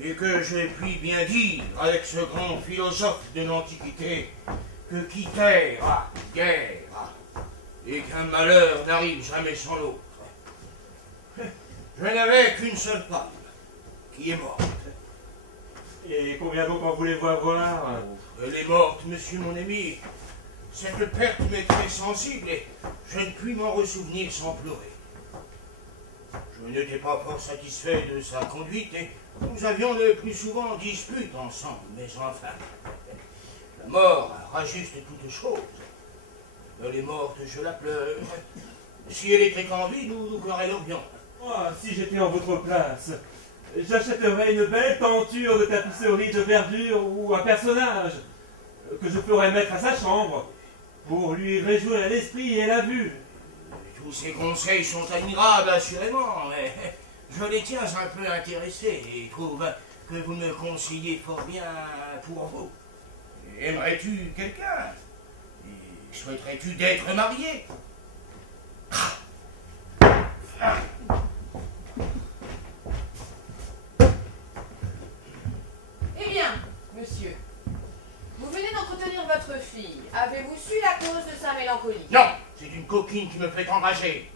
et que je puis bien dire avec ce grand philosophe de l'Antiquité que qui terre a, guerre a, et qu'un malheur n'arrive jamais sans l'autre. Je n'avais qu'une seule femme, qui est morte. Et combien donc en voulez-vous avoir? Elle est morte, monsieur mon ami. Cette perte m'est très sensible et je ne puis m'en ressouvenir sans pleurer. Je n'étais pas fort satisfait de sa conduite et nous avions le plus souvent dispute ensemble, mais enfin, la mort rajuste toutes choses. Elle est morte, je la pleure. Si elle était en vie, nous querellerions. Oh, si j'étais en votre place, j'achèterais une belle tenture de tapisserie de verdure ou un personnage que je ferais mettre à sa chambre pour lui réjouir l'esprit et la vue. Tous ces conseils sont admirables, assurément, mais je les tiens un peu intéressés et trouve que vous me conseillez fort bien pour vous. Aimerais-tu quelqu'un? Souhaiterais-tu d'être marié? Eh bien, monsieur, vous venez d'entretenir votre fille. Avez-vous su la cause de sa mélancolie? Non, c'est une coquine qui me fait enrager.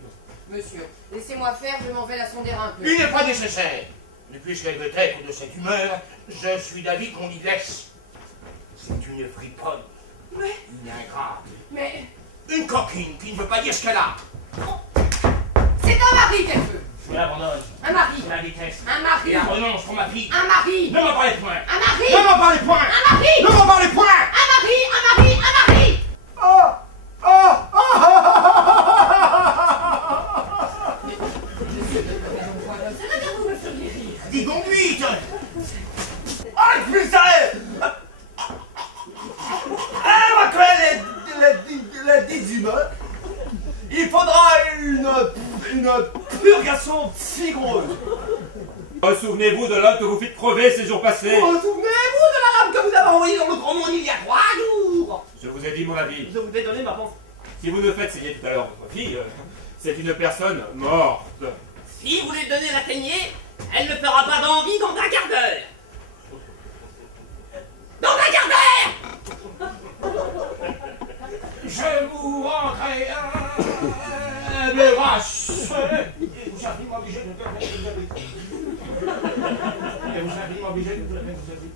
Monsieur, laissez-moi faire, je m'en vais la sonder un peu. Il n'est pas nécessaire. Et puisqu'elle veut être de cette humeur, je suis d'avis qu'on y laisse. C'est une friponne. Mais... Une ingrate. Mais... Une coquine qui ne veut pas dire ce qu'elle a. C'est un mari qu'elle veut. Je l'abandonne. Un mari. Je la déteste. Un mari. Et la renonce pour ma fille. Un mari. Ne m'en parlez point. Un mari. Ne m'en parlez point. Un mari. Ne m'en parlez point. Un mari. Un mari. Un mari. Oh. Oh. Vous me feriez rire. Dis donc vite. Ah, putain! Ah, ma collègue, la déshumain, il faudra une purgation figreuse. Souvenez-vous de l'homme que vous fîtes crever ces jours passés. Oh, souvenez-vous de la lame que vous avez envoyée dans le grand monde il y a 3 jours. Je vous ai dit mon avis. Je vous ai donné ma pensée. Si vous ne faites saigner tout à l'heure votre fille, c'est une personne morte. Si vous lui donnez la saignée, elle ne fera pas d'envie dans un quart d'heure. Dans un quart d'heure! Je vous rendrai humble grâce. Et vous serez obligé de tout la peine que vous avez. Et vous serez obligé de tout la peine que vous avez.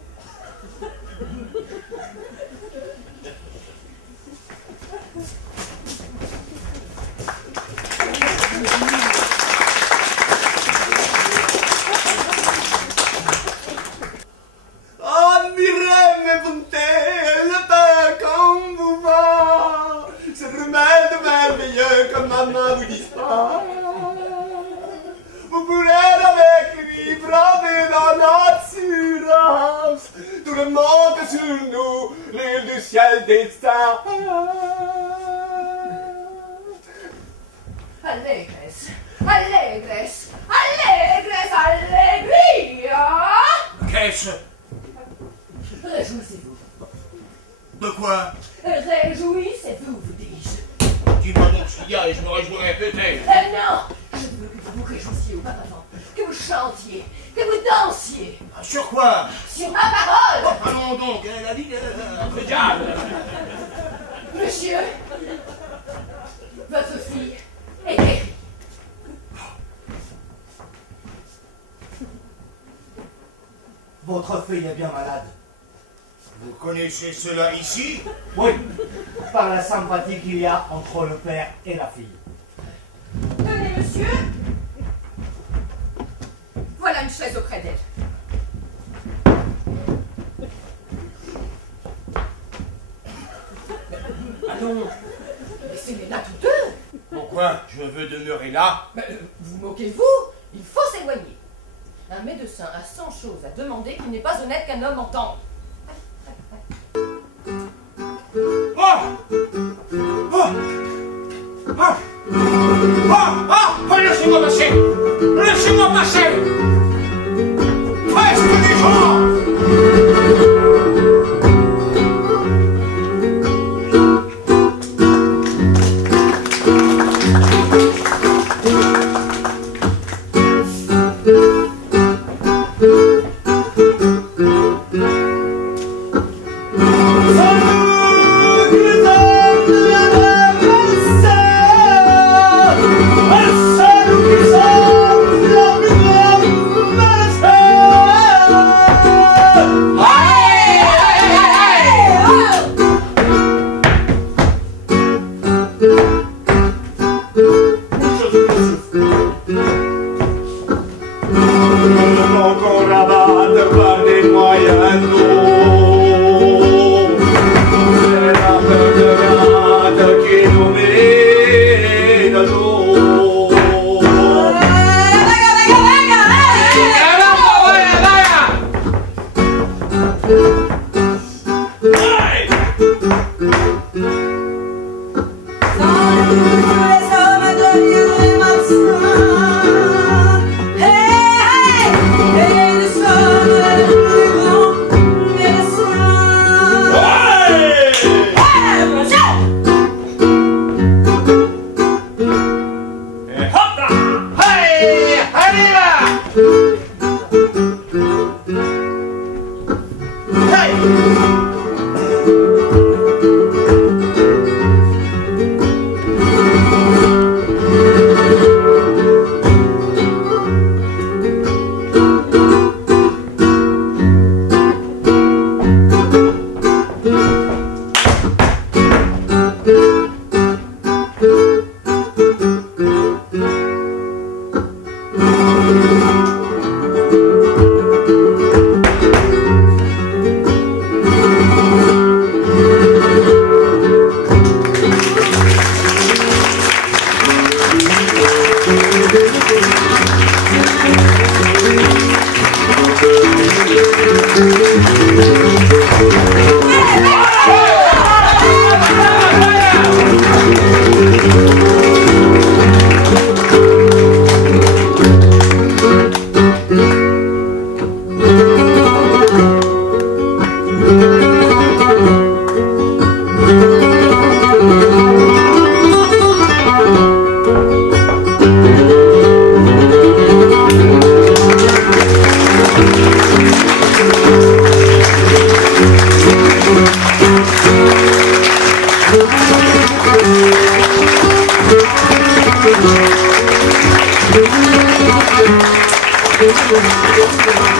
Oh, Mireille, bonté, le pain comme vous va. Ce remède merveilleux que maman vous disparaît. Vous pourrez avec lui braver dans l'assurance tout le monde sur nous, l'île du ciel des stars. Allégresse. Allégresse. Allégresse. Allegria. Qu'est-ce? Réjouissez-vous. De quoi? Réjouissez-vous, vous dis-je. Dis-moi donc ce qu'il y a et je me réjouirai peut-être. Non, je veux que vous vous réjouissiez auparavant, que vous chantiez, que vous dansiez. Sur quoi? Sur ma parole. Allons donc, la vie un peu diable. Monsieur, votre fille est guérie. Votre fille est bien malade. Vous connaissez cela ici? Oui, par la sympathie qu'il y a entre le père et la fille. Tenez, monsieur. Voilà une chaise auprès d'elle. Allons, laissez-les là tous deux. Pourquoi je veux demeurer là? Vous moquez-vous? Il faut s'éloigner. Un médecin a 100 choses à demander qu'il n'est pas honnête qu'un homme entende. Oh! Oh! Ah! Ah! Ah! Laissez-moi passer! Laissez-moi passer! Presque des gens!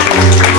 Thank you.